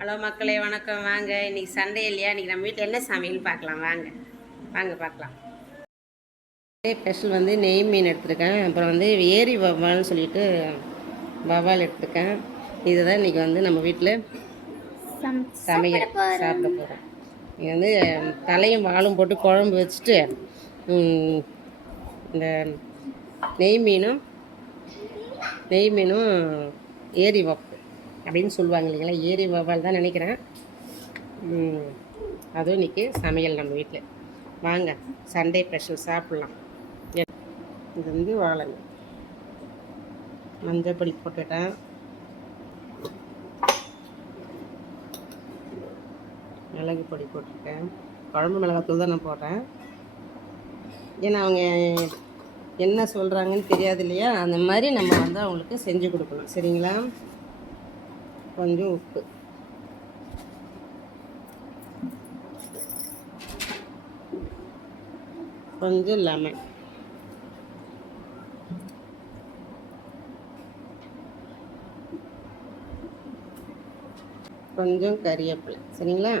Hello மக்களே, வணக்கம். வாங்க, இன்னைக்கு சண்டே இல்லையா? இன்னைக்கு நம்ம வீட்டில் என்ன சமையல் பார்க்கலாம். வாங்க வாங்க பார்க்கலாம். ஸ்பெஷல் வந்து நெய் மீன் எடுத்துருக்கேன். அப்புறம் வந்து ஏரி வவ்வால்னு சொல்லிட்டு வவ்வால் எடுத்துருக்கேன். இதுதான் இன்றைக்கி வந்து நம்ம வீட்டில் சமையல் சாப்பிட போகிறோம். இது வந்து தலையும் வாலும் போட்டு குழம்பு வச்சுட்டு இந்த நெய் மீனும் ஏரி வவ்வால் அப்படின்னு சொல்லுவாங்க இல்லைங்களா, ஏரி வவ்வால் தான் நினைக்கிறேன். அதுவும் இன்றைக்கி சமையல் நம்ம வீட்டில். வாங்க சண்டே ஸ்பெஷல் சாப்பிட்லாம். இது வந்து வாழைங்க, மஞ்சள் பொடி போட்டுட்டேன், மிளகு பொடி போட்டிருக்கேன். குழம்பு மிளகாத்தூள் தான் நான் போடுறேன். ஏன்னா அவங்க என்ன சொல்கிறாங்கன்னு தெரியாது இல்லையா, அந்த மாதிரி நம்ம வந்து அவங்களுக்கு செஞ்சு கொடுக்கணும். சரிங்களா? கொஞ்சம் உப்பு, கொஞ்சம் லெமன், கொஞ்சம் கறிவேப்பிலை. சரிங்களா?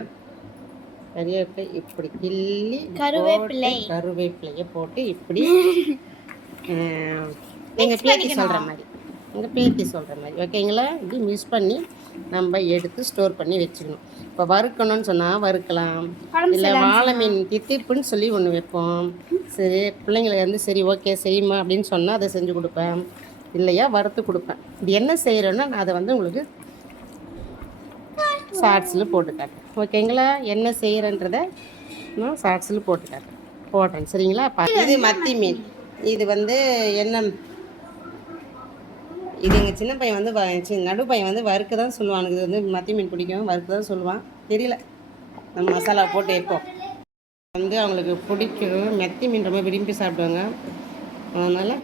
கறிவேப்பிலை இப்படி கிள்ளி கருவேப்பிலையை போட்டு இப்படி எங்கள் பேத்தி சொல்கிற மாதிரி ஓகேங்களா? இப்படி மிக்ஸ் பண்ணி நம்ம எடுத்து ஸ்டோர் பண்ணி வச்சுக்கணும். இப்போ வறுக்கணும்னு சொன்னால் வறுக்கலாம், இல்லை வாழை மீன் தித்திப்புன்னு சொல்லி ஒன்று வைப்போம். சரி, பிள்ளைங்களுக்கு வந்து சரி ஓகே செய்யுமா அப்படின்னு சொன்னால் அதை செஞ்சு கொடுப்பேன், இல்லையா வறுத்து கொடுப்பேன். இது என்ன செய்கிறேன்னா நான் அதை வந்து உங்களுக்கு ஷார்ட்ஸில் போட்டு காட்டுறேன். ஓகேங்களா? என்ன செய்கிறேன்றதை நான் ஷார்ட்ஸில் போடுறேன். சரிங்களா? இது மத்தி மீன். இது வந்து என்ன, இது எங்கள் சின்ன பையன் வந்து நடு பையன் வந்து வறுக்க தான் சொல்லுவானுக்கு. இது வந்து மத்தி மீன் பிடிக்கும், வறுக்க தான் சொல்லுவான். தெரியல, நம்ம மசாலா போட்டு வைப்போம். வந்து அவங்களுக்கு பிடிக்கும், மெத்தி மீன் ரொம்ப விரும்பி சாப்பிடுவாங்க. அதனால்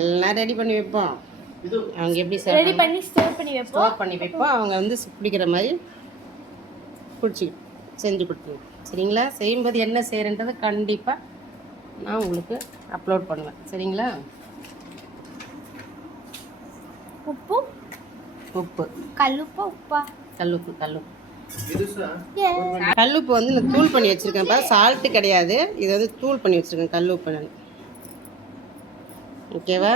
எல்லாம் ரெடி பண்ணி வைப்போம். அவங்க எப்படி ஸ்டோர் பண்ணி வைப்போம். அவங்க வந்து பிடிக்கிற மாதிரி செஞ்சு கொடுத்துருவோம். சரிங்களா? செய்யும்போது என்ன செய்கிறேன்றதை கண்டிப்பாக நான் உங்களுக்கு அப்லோட் பண்ணுவேன். சரிங்களா? உப்பு கல்லுப்பு வந்து நான் தூள் பண்ணி வச்சுருக்கேன். இப்போ சால்ட்டு கிடையாது, இது வந்து தூள் பண்ணி வச்சுருக்கேன் கல்லுப்பு நான். ஓகேவா?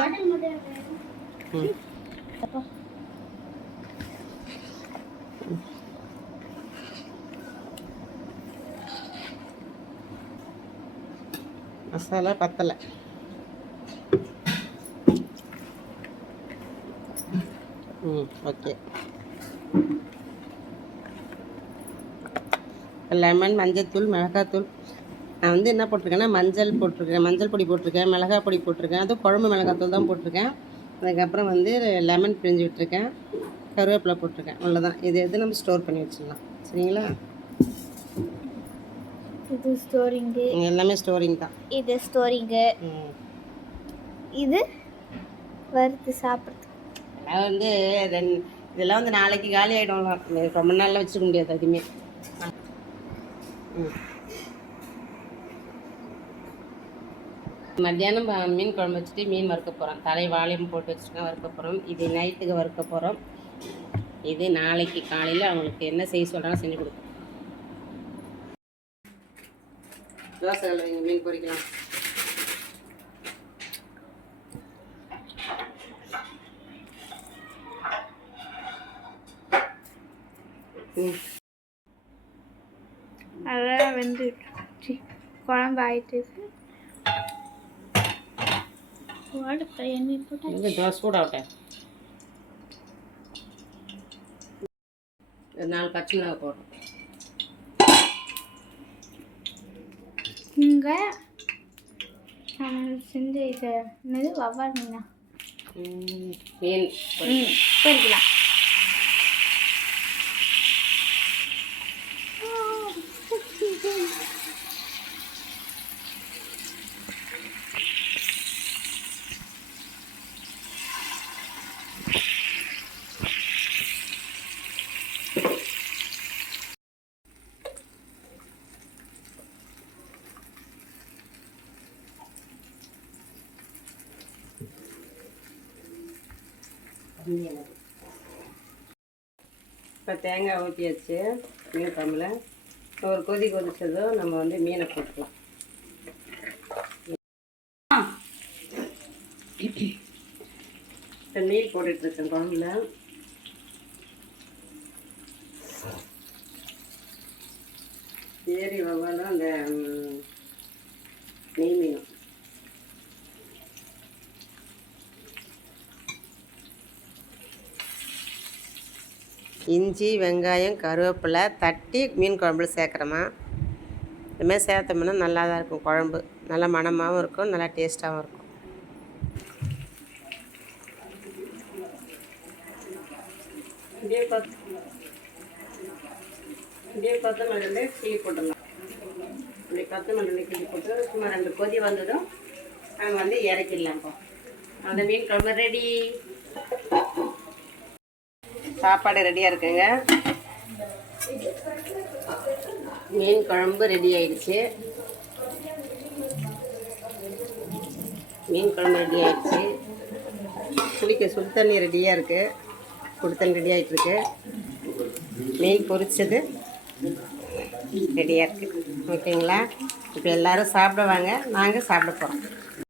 மசாலா பத்தலை. ஓகே. லெமன், மஞ்சள்தூள், மிளகாத்தூள். நான் வந்து என்ன போட்டிருக்கேன்னா மஞ்சள் பொடி போட்டிருக்கேன், மிளகாய் பொடி போட்டிருக்கேன், அதுவும் குழம்பு மிளகாத்தூள் தான் போட்டிருக்கேன். அதுக்கப்புறம் வந்து லெமன் பிழிஞ்சு விட்டுருக்கேன், கருவேப்பிலை போட்டிருக்கேன். அவ்வளோதான். இது எது நம்ம ஸ்டோர் பண்ணி வச்சிடலாம். சரிங்களா? இது ஸ்டோரிங்கு, எல்லாமே ஸ்டோரிங் தான். இது ஸ்டோரிங்கு, இது வறுத்து சாப்பிட்றது. அதெல்லாம் வந்து இதெல்லாம் வந்து நாளைக்கு காலி ஆகிடும்லாம், ரொம்ப நாளில் வச்சுக்க முடியாது எதுவுமே. மத்தியானம் மீன் குழம்பு வச்சுட்டு மீன் வறுக்க போகிறோம். தலை வாழையும் போட்டு வச்சுருக்கேன், வறுக்க போகிறோம். இது நைட்டுக்கு வறுக்க போகிறோம். இது நாளைக்கு காலையில் அவங்களுக்கு என்ன செய்ய சொல்கிறாங்க செஞ்சு கொடுப்போம். தோசை வைங்க, மீன் பொரிக்கலாம். அதெல்லாம் வந்து குழம்பு ஆயிட்டு எண்ணெய் போட்டு தோசை சூடாகட்டேன். 4 பச்சை மிளகாய் போடுறோம். இங்கே செஞ்ச இது என்னது வவ்வால் மீனா மீன் பொரிக்கலாம். இப்போ தேங்காய் ஊற்றியாச்சு மீன் குழம்புல. ஒரு கொதி கொதிச்சதும் நம்ம வந்து மீனை போட்டுக்கலாம். இப்போ மீன் போட்டுட்ருக்கேன் குழம்புல. ஏரி வவ்வாலும் அந்த நெய் மீனும். இஞ்சி வெங்காயம் கருவேப்பிலை தட்டி மீன் குழம்புல சேர்க்குறோமா. இதுமாதிரி சேர்த்தோம்னா நல்லா தான் இருக்கும் குழம்பு. நல்லா மணமாகவும் இருக்கும், நல்லா டேஸ்ட்டாகவும் இருக்கும். இப்படியே கொத்தமல்லி கிள்ளி போட்டுடலாம். இப்படி கொத்தமல்லி கிள்ளி போட்டு சும்மா 2 கொதி வந்ததும் நம்ம வந்து இறக்கிடலாம். இப்போ அந்த மீன் குழம்பு ரெடி. சாப்பாடு ரெடியாக இருக்குங்க. மீன் குழம்பு ரெடி ஆயிடுச்சு. மீன் குழம்பு ரெடி ஆயிடுச்சு. குளிக்க சுடு தண்ணி ரெடியாக இருக்குது. சுடு தண்ணி ரெடி ஆகிட்டுருக்கு. மீன் பொரிச்சது ரெடியாக இருக்குது. ஓகேங்களா? இப்போ எல்லோரும் சாப்பிடுவாங்க, நாங்கள் சாப்பிட போகிறோம்.